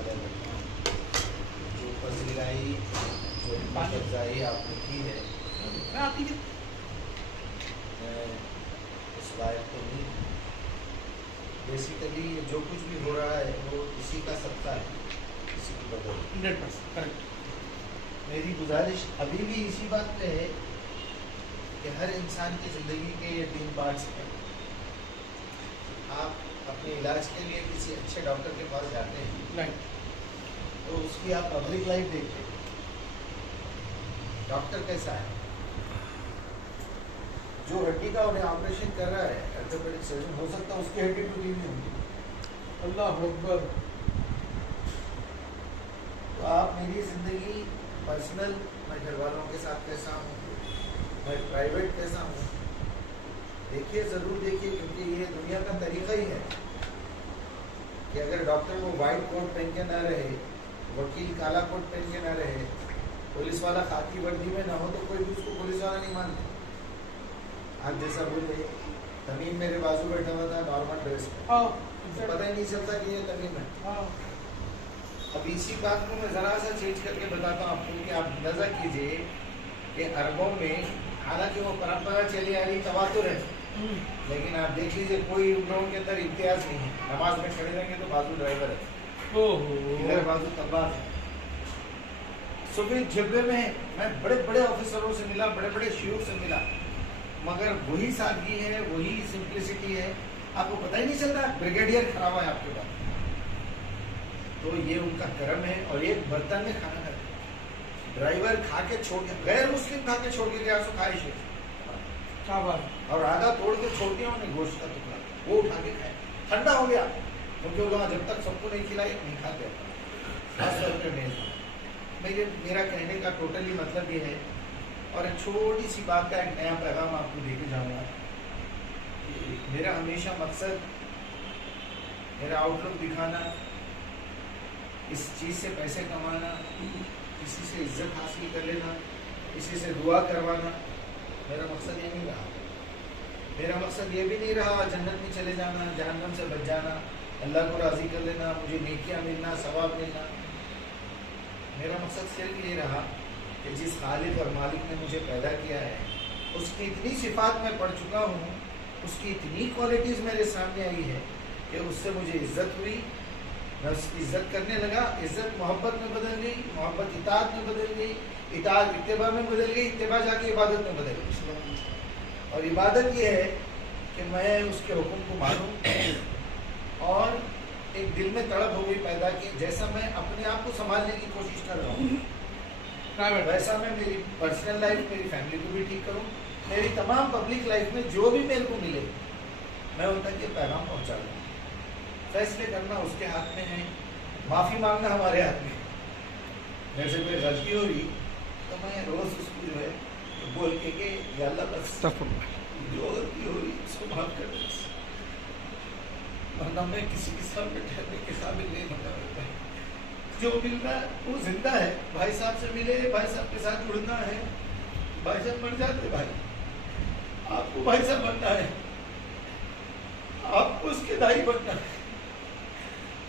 वाले जो पसीराई जो अफजाई आपने की है मैं उस लायक तो नहीं। बेसिकली जो कुछ भी हो रहा है वो इसी का सत्ता है, इसी की बदौलत। 100% करेक्ट। मेरी गुजारिश अभी भी इसी बात पे है कि हर इंसान की ज़िंदगी के ये 3 पार्ट्स हैं। आप अपने इलाज के लिए किसी अच्छे डॉक्टर के पास जाते हैं राइट, तो उसकी आप पब्लिक लाइफ देखते हैं, डॉक्टर कैसा है। जो हड्डी का उन्हें ऑपरेशन कर रहा है ऑर्थोपेडिक सर्जन, हो सकता है उसकी हड्डी टूटी हुई होगी। अल्लाह अकबर। तो आप मेरी ज़िंदगी पर्सनल, मैं घर वालों के साथ कैसा हूँ, मैं प्राइवेट कैसा हूँ, देखिए, ज़रूर देखिए, क्योंकि ये दुनिया का तरीका ही है कि अगर डॉक्टर वो वाइट कोट पहन के ना रहे, वकील काला कोट पहन के ना रहे, पुलिस वाला खाकी वर्दी में ना हो, तो कोई भी उसको पुलिस वाला नहीं मानता। आप जैसा बोले, तमीम मेरे बाजू बैठा हुआ था नॉर्मल ड्रेस में, पता ही नहीं चलता कि ये तमीम है। अब इसी बात को मैं ज़रा सा चेंज करके बताता हूँ आपको कि आप अंदाज़ा कीजिए कि अरबों में, हालांकि वो परंपरा चली आ रही तवातुर है, लेकिन आप देख लीजिए कोई उन लोगों के अंदर इम्तियाज नहीं है। नमाज में खड़े रहेंगे तो बाजू ड्राइवर है, इधर बाजू तब्बात है। सुबह झब्बे में मैं बड़े बड़े ऑफिसरों से मिला, बड़े बड़े शियूर से मिला, मगर वही सादगी है, वही सिंप्लिसिटी है, आपको पता ही नहीं चलता ब्रिगेडियर खड़ा हुआ है आपके पास। तो ये उनका कर्म है। और एक बर्तन में खाना खाते, ड्राइवर खा के छोड़ के, गैर मुस्लिम खा के छोड़ के गया, सो खाइश है, क्या बात। और आधा तोड़ के छोड़ दिया उन्हें गोश्त का टुकड़ा, वो उठा के खाए, ठंडा हो गया, क्योंकि वो लोग जब तक सबको नहीं खिलाए नहीं खाते। खास तौर पे मेरा कहने का टोटली मतलब ये है, और एक छोटी सी बात का एक नया पैगाम आपको देके जाऊँगा। मेरा हमेशा मकसद, मेरा आउटलुक दिखाना, इस चीज़ से पैसे कमाना, किसी से इज्जत हासिल कर लेना, किसी से दुआ करवाना, मेरा मकसद ये नहीं रहा। मेरा मकसद ये भी नहीं रहा जन्नत में चले जाना, जहन्नम से बच जाना, अल्लाह को राज़ी कर लेना, मुझे नेकियां मिलना, सवाब मिलना। मेरा मकसद सिर्फ ये रहा कि जिस खालिक और मालिक ने मुझे पैदा किया है, उसकी इतनी सिफात मैं पढ़ चुका हूँ, उसकी इतनी क्वालिटीज़ मेरे सामने आई है कि उससे मुझे इज्जत हुई, मैं उसकी इज्जत करने लगा, इज्जत मोहब्बत में बदल गई, मोहब्बत इताअत में बदल गई, इताअत इत्तिबा में बदल गई, इत्तिबा जाके इबादत में बदल गई। और इबादत ये है कि मैं उसके हुक्म को मानूं, और एक दिल में तड़प हो गई पैदा की, जैसा मैं अपने आप को संभालने की कोशिश कर रहा हूँ, वैसा मैं मेरी पर्सनल लाइफ, मेरी फैमिली को भी ठीक करूँ, मेरी तमाम पब्लिक लाइफ में जो भी मेरे को मिले, मैं उन तक ये पैगाम पहुँचा दूँ। फैसले करना उसके हाथ में है, माफ़ी मांगना हमारे हाथ में। मेरे से कोई गलती हो रही तो मैं रोज़ उसको जो है बोल के या अल्लाह बस जो गलती हो रही उसको माफ़ कर दे, वरना मैं किसी के सामने ठहरने के काबिल नहीं होता। जो मिलना वो जिंदा है, भाई साहब से मिले, भाई साहब के साथ जुड़ना है, भाई साहब मर जाते, भाई आपको भाई साहब बनना है, आपको उसके दाई बनना है,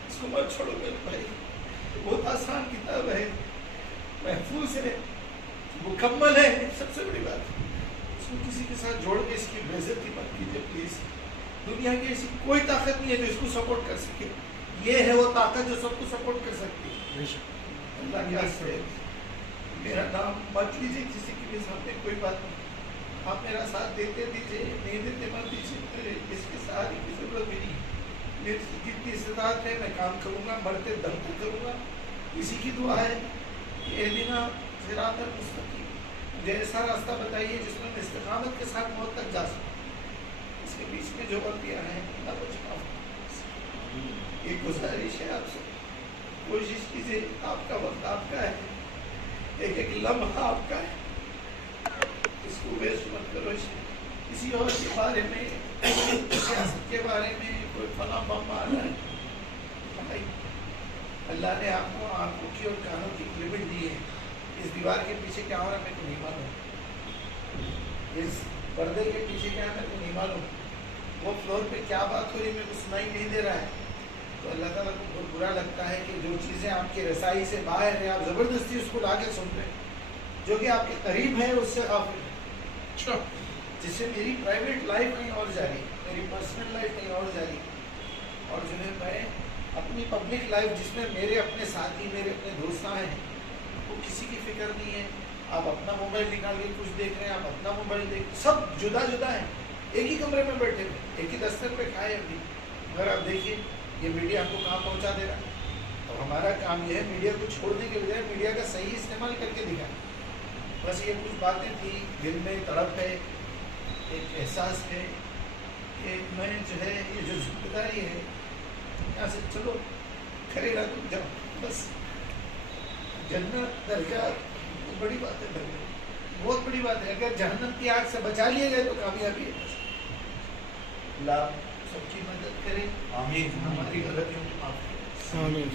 इसको मत छोड़ो मेरे भाई। बहुत आसान किताब है, महफूज है, मुकम्मल है, सबसे बड़ी बात है इसको किसी के साथ जोड़ के इसकी बेइज्जती मत कीजिए प्लीज। दुनिया की ऐसी कोई ताकत नहीं है जो इसको सपोर्ट कर सके, ये है वो ताकत जो सबको सपोर्ट कर सकती है। अल्लाह के वास्ते मेरा नाम मत लीजिए किसी के भी सामने, कोई बात नहीं, आप मेरा साथ देते दीजिए, नहीं देते मत दीजिए, इसके सहारे की जरूरत भी नहीं। मेरी जितनी इस्तेताअत है मैं काम करूँगा, मरते दम तक करूँगा। इसी की दुआ है कि एहदिना सिरातल मुस्तकीम, मुझे ऐसा रास्ता बताइए जिसमें मैं इस्तिकामत के साथ मौत तक जा सकूँ। इसके बीच में जो गलतियाँ हैं अल्लाह को क्षमा फरमाए। ये गुजारिश है आपसे, कोशिश कीजिए, आपका वक्त आपका है, एक एक लम्हा आपका है, इसको वेस्ट मत करो। किसी और के बारे में, सियासत के बारे में कोई फला बम आ रहा है, भाई अल्लाह ने आपको आंखों की और कानों की लिमिट दी है। इस दीवार के पीछे क्या हो रहा है मेरे को नहीं मालूम, इस पर्दे के पीछे क्या है मेरे को नहीं मालूम, वो फ्लोर पे क्या बात हो रही है मेरे को सुनाई नहीं दे रहा है, तो अल्लाह ताला को बहुत बुरा लगता है कि जो चीज़ें आपकी रसाई से बाहर है आप ज़बरदस्ती उसको ला के सुन रहे हैं। जो कि आपके करीब है उससे गाफिल है, अच्छा जिससे मेरी प्राइवेट लाइफ कहीं और जा रही है, मेरी पर्सनल लाइफ कहीं और जा रही है। और जो है मैं अपनी पब्लिक लाइफ जिसमें मेरे अपने साथी मेरे अपने दोस्त हैं, वो किसी की फिक्र नहीं है। आप अपना मोबाइल निकाल के कुछ देख रहे हैं, आप अपना मोबाइल देख, सब जुदा जुदा है, एक ही कमरे में बैठे हुए, एक ही दस्तक पे खाए अभी। अगर आप देखिए ये मीडिया हमको कहाँ पहुँचा दे रहा है। तो हमारा काम ये है मीडिया को छोड़ने के बजाय मीडिया का सही इस्तेमाल करके दिखाएं। बस ये कुछ बातें थी, दिल में तड़प है, एक एहसास है कि मैं जो है ये जो जिम्मेदारी है यहाँ से चलो करेगा तुम जाओ, बस जन्नत दरगाह बड़ी बात है भाई, बहुत बड़ी बात है। अगर जहन्नम की आग से बचा लिए गए तो कामयाबी है। अल्लाह सबकी मदद करे, आमीन। हमारी गलतियों को माफ करे। आमीन।